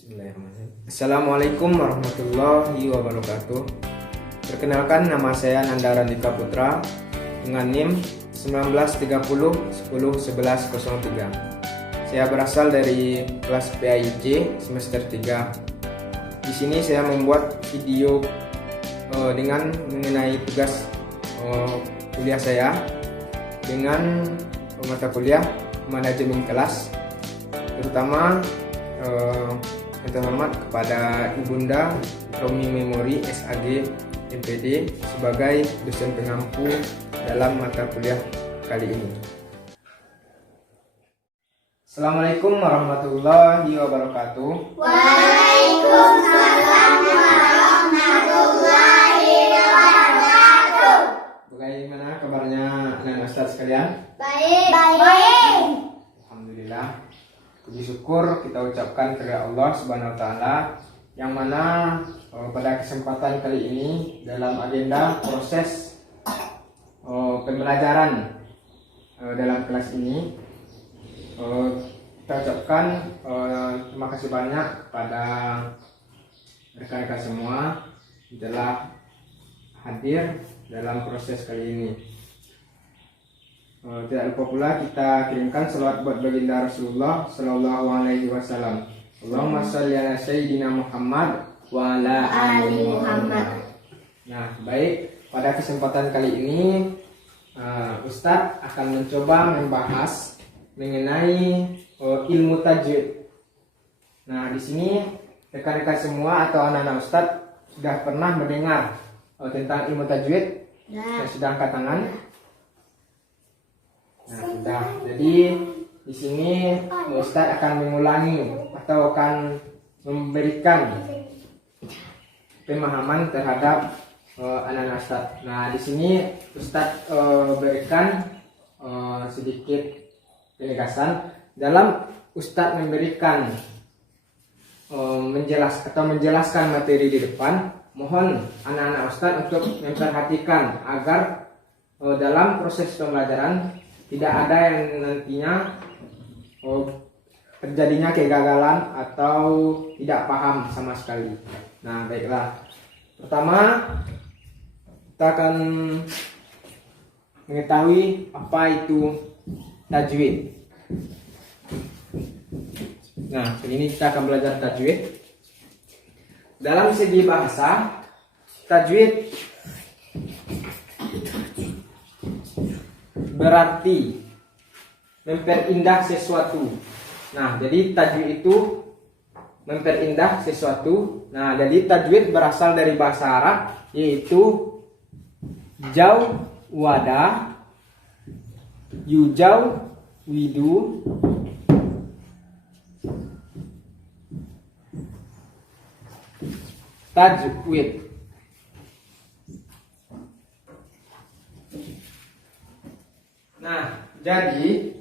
Bismillahirrahmanirrahim. Assalamualaikum warahmatullahi wabarakatuh. Perkenalkan, nama saya Nanda Randika Putra dengan NIM 1930101103. Saya berasal dari kelas PAIJ semester 3. Di sini saya membuat video dengan mengenai tugas kuliah saya dengan mata kuliah manajemen kelas, terutama yang terhormat kepada Ibunda Romi Memori SAG MPD sebagai dosen pengampu dalam mata kuliah kali ini. Assalamualaikum warahmatullahi wabarakatuh. Waalaikumsalam warahmatullahi wabarakatuh. Bagaimana kabarnya anak Ustaz sekalian? Baik. Alhamdulillah. Puji syukur kita ucapkan kepada Allah Subhanahu wa taala yang mana pada kesempatan kali ini dalam agenda proses pembelajaran dalam kelas ini kita ucapkan terima kasih banyak kepada rekan-rekan semua telah hadir dalam proses kali ini. Tidak lupa pula kita kirimkan selawat buat baginda Rasulullah Sallallahu Alaihi Wasallam. Allahumma sholli ala Sayyidina Muhammad wa ala ali Muhammad. Nah, baik, pada kesempatan kali ini Ustadz akan mencoba membahas mengenai ilmu tajwid. Nah, di sini rekan-rekan semua atau anak-anak Ustadz sudah pernah mendengar tentang ilmu tajwid? Yang sudah angkat tangan? Nah, sudah. Jadi di sini Ustadz akan mengulangi atau akan memberikan pemahaman terhadap anak-anak Ustadz. Nah, di sini Ustadz berikan sedikit penegasan dalam Ustadz memberikan menjelaskan materi di depan. Mohon anak-anak Ustadz untuk memperhatikan agar dalam proses pembelajaran tidak ada yang nantinya terjadinya kegagalan atau tidak paham sama sekali. Nah, baiklah. Pertama, kita akan mengetahui apa itu tajwid. Nah, ini kita akan belajar tajwid. Dalam segi bahasa, tajwid berarti memperindah sesuatu. Nah, jadi tajwid itu memperindah sesuatu. Nah, jadi tajwid berasal dari bahasa Arab, yaitu jawwada, yujau, widu, tajwid. Nah, jadi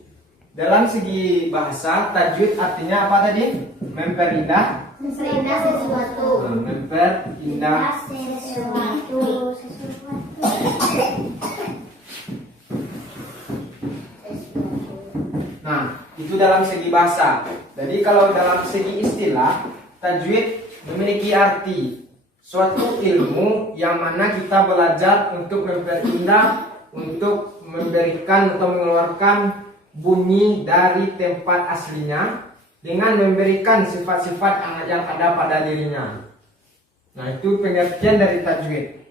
dalam segi bahasa, tajwid artinya apa tadi? Memperindah sesuatu. Memperindah Sesuatu. Nah, itu dalam segi bahasa. Jadi kalau dalam segi istilah, tajwid memiliki arti suatu ilmu yang mana kita belajar untuk memperindah, untuk memberikan atau mengeluarkan bunyi dari tempat aslinya dengan memberikan sifat-sifat yang ada pada dirinya. Nah, itu pengertian dari tajwid.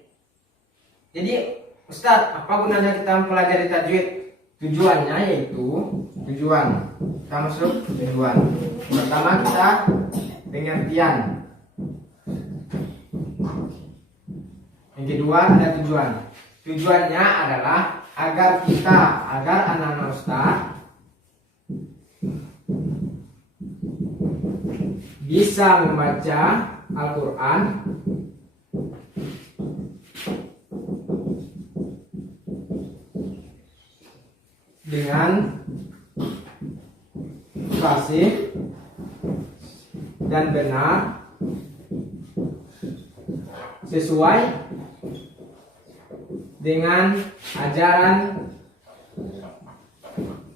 Jadi, Ustadz, apa gunanya kita mempelajari tajwid? Tujuannya yaitu tujuan. Kita masuk tujuan. Pertama kita pengertian. Yang kedua ada tujuan. Tujuannya adalah agar anak-anak Ustadz bisa membaca Al-Quran dengan fasih dan benar sesuai dengan ajaran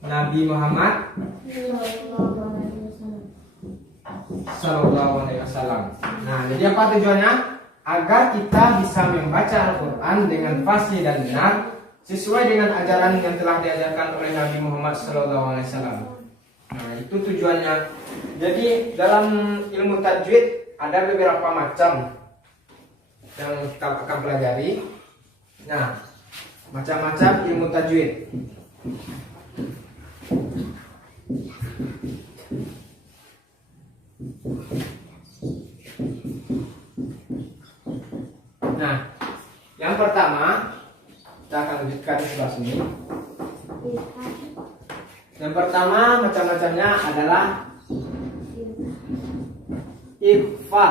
Nabi Muhammad Sallallahu Alaihi Wasallam. Nah, jadi apa tujuannya? Agar kita bisa membaca Al-Quran dengan fasih dan benar sesuai dengan ajaran yang telah diajarkan oleh Nabi Muhammad Sallallahu Alaihi Wasallam. Nah, itu tujuannya. Jadi dalam ilmu tajwid ada beberapa macam yang kita akan pelajari. Nah, macam-macam ilmu tajwid. Nah, yang pertama kita akan lanjutkan di sebelah sini. Yang pertama macam-macamnya adalah ikhfa.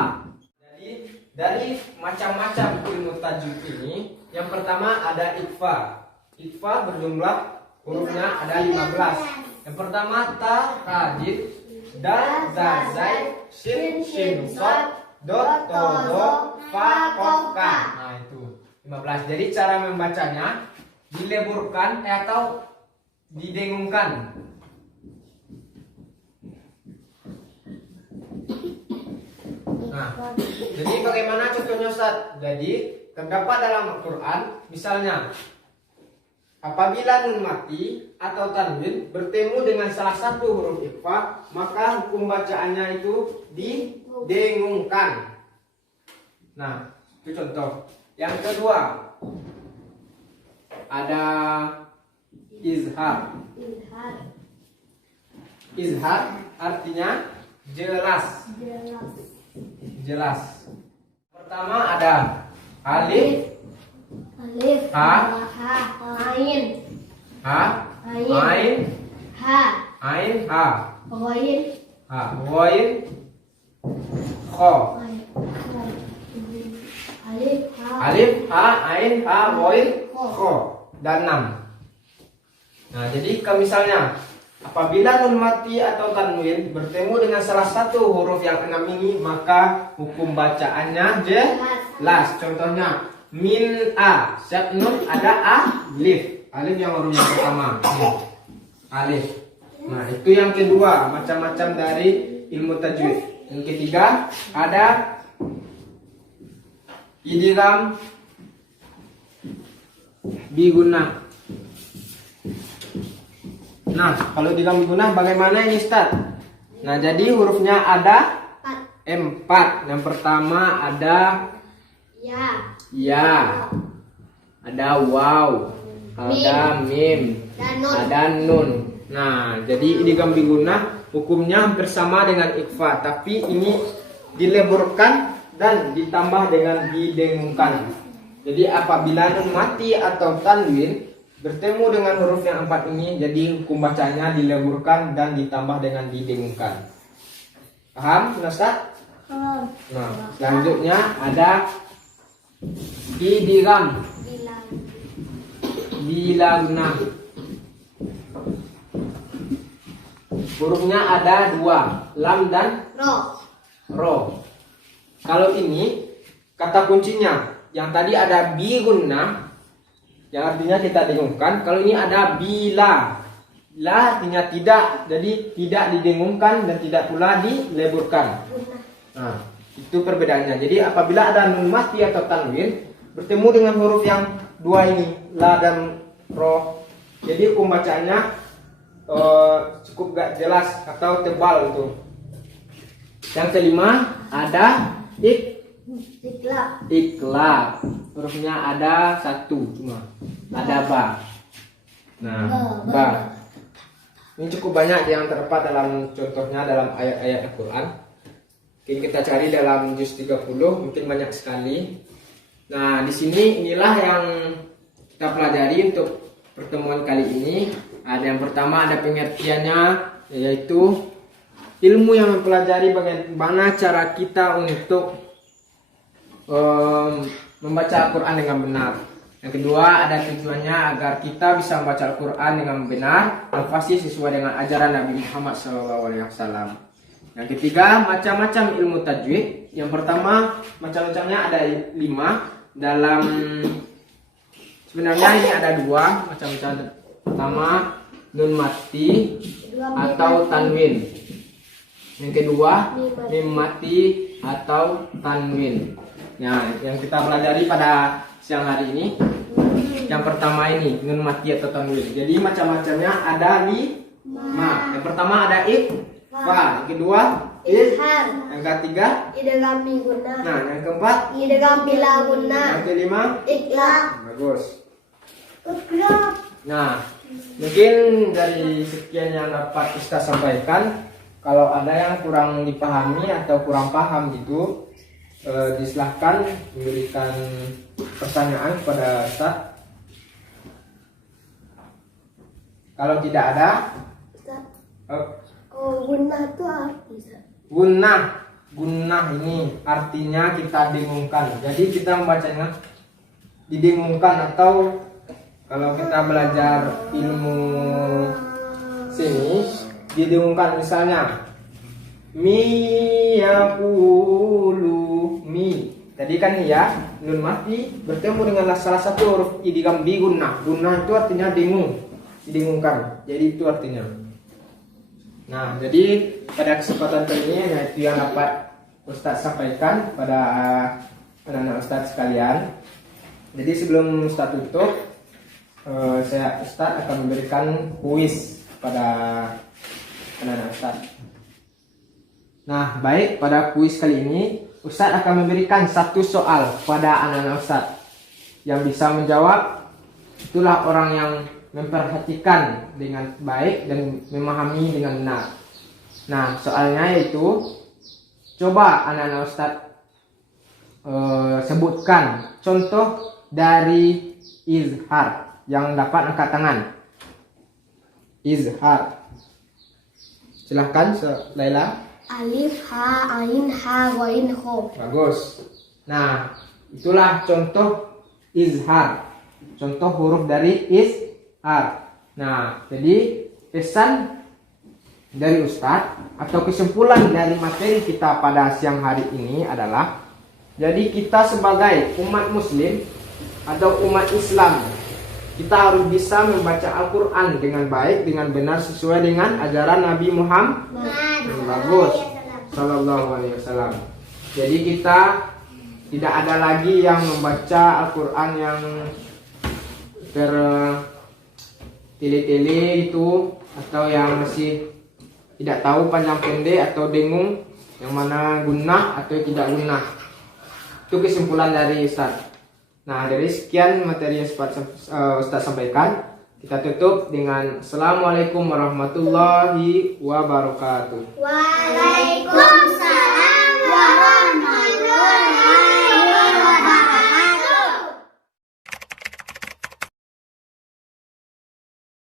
Jadi dari macam-macam ilmu tajwid ini, yang pertama ada ikhfa. Ikhfa berjumlah hurufnya ada 15. Yang pertama ta, hadid, dal, za, zai, shin, shin, sod, dot, to, do, fa, kof, ka. Nah itu 15. Jadi cara membacanya dileburkan atau didengungkan. Nah, jadi bagaimana contohnya Ustaz? Jadi terdapat dalam Al-Quran, misalnya apabila nun mati atau tanwin bertemu dengan salah satu huruf ikhfa, maka hukum bacaannya itu didengungkan. Nah, itu contoh. Yang kedua ada izhar. Izhar artinya jelas. Jelas. Pertama ada alif, ha, ain, ain, ha, ain, ha, ghain, ghain, kha. Alif, ha, ain, ha, ghain, kha. Dan 6. Nah, jadi kalau misalnya apabila nun mati atau tanwin bertemu dengan salah satu huruf yang 6 ini, maka hukum bacaannya jelas. Contohnya min a, siap nun ada alif. Alif yang huruf yang pertama. Alif. Nah, itu yang kedua, macam-macam dari ilmu tajwid. Yang ketiga ada idgham biguna. Nah, kalau idgham biguna bagaimana ini Ustaz? Nah, jadi hurufnya ada 4. Yang pertama ada ya, ada waw, ada mim, ada nun. Nah, jadi idgham biguna hukumnya hampir sama dengan ikhfa, tapi ini dileburkan dan ditambah dengan didengungkan. Jadi apabila nun mati atau tanwin bertemu dengan huruf yang 4 ini, jadi hukum bacanya dileburkan dan ditambah dengan didengungkan. Paham, Ustaz? Nah, selanjutnya ada idgham bilagna. Hurufnya ada 2, lam dan ro. Kalau ini kata kuncinya, yang tadi ada bigunna, yang artinya kita dengungkan. Kalau ini ada bila, la artinya tidak, jadi tidak didengungkan dan tidak pula dileburkan. Nah, itu perbedaannya. Jadi apabila ada nun mati atau tanwin bertemu dengan huruf yang 2 ini, la dan ro, jadi hukum bacanya cukup gak jelas atau tebal itu. Yang kelima ada iklab. Hurufnya ada 1 cuma. Ada ba. Nah, ba. Ini cukup banyak yang terdapat dalam contohnya dalam ayat-ayat Al-Quran. Oke, kita cari dalam juz 30, mungkin banyak sekali. Nah, di sini inilah yang kita pelajari untuk pertemuan kali ini. Ada yang pertama ada pengertiannya, yaitu ilmu yang mempelajari bagaimana cara kita untuk membaca Al-Quran dengan benar. Yang kedua ada tujuannya agar kita bisa membaca Al-Quran dengan benar dan fasih sesuai dengan ajaran Nabi Muhammad SAW. Yang ketiga macam-macam ilmu tajwid. Yang pertama macam-macamnya ada 5. Dalam sebenarnya ini ada 2 macam-macam. Pertama nun mati atau tanwin. Yang kedua, mim mati atau tanwin. Nah, yang kita pelajari pada siang hari ini, yang pertama ini nun mati atau tanwin. Jadi macam-macamnya ada di ma. Yang pertama ada fa, yang kedua Izhar. yang ketiga. Idgham bi gunnah. Nah, yang keempat, Idgham bila gunnah. yang kelima. Iqlab. Bagus. Iqlab. Nah, mungkin dari sekian yang dapat Ustaz sampaikan, kalau ada yang kurang dipahami atau kurang paham gitu, disilahkan memberikan pertanyaan kepada Ustaz. Kalau tidak ada, Gunnah itu arti. gunnah ini artinya kita dengungkan. Jadi kita membacanya didengungkan, atau kalau kita belajar ilmu sini didengungkan, misalnya yaqulu mi. Tadi kan ya nun mati bertemu dengan salah satu huruf idgham bi gunnah. Gunnah itu artinya dengung, didengungkan. Jadi itu artinya. Nah, jadi pada kesempatan kali ini itu yang dapat Ustaz sampaikan pada anak-anak Ustaz sekalian. Jadi sebelum Ustaz tutup, Ustaz akan memberikan kuis pada anak-anak Ustaz. Nah, baik, pada kuis kali ini Ustaz akan memberikan satu soal pada anak-anak Ustaz. Yang bisa menjawab itulah orang yang memperhatikan dengan baik dan memahami dengan benar. Nah, soalnya yaitu, coba anak-anak Ustaz sebutkan contoh dari izhar yang dapat angkat tangan. Izhar. Silahkan Laila. Alif, ha, ain, ha, ghain, kha. Bagus. Nah, itulah contoh izhar. Contoh huruf dari izhar. Nah, jadi pesan dari Ustadz atau kesimpulan dari materi kita pada siang hari ini adalah, jadi kita sebagai umat muslim atau umat Islam, kita harus bisa membaca Al-Quran dengan baik, dengan benar, sesuai dengan ajaran Nabi Muhammad. Bagus. Sallallahu alaihi wasallam. Jadi kita tidak ada lagi yang membaca Al-Quran yang tele-tele itu, atau yang masih tidak tahu panjang pendek atau dengung yang mana gunnah atau tidak gunnah. Itu kesimpulan dari Ustaz. Nah, dari sekian materi yang Ustaz sampaikan, kita tutup dengan Assalamualaikum warahmatullahi wabarakatuh. Waalaikumsalam warahmatullahi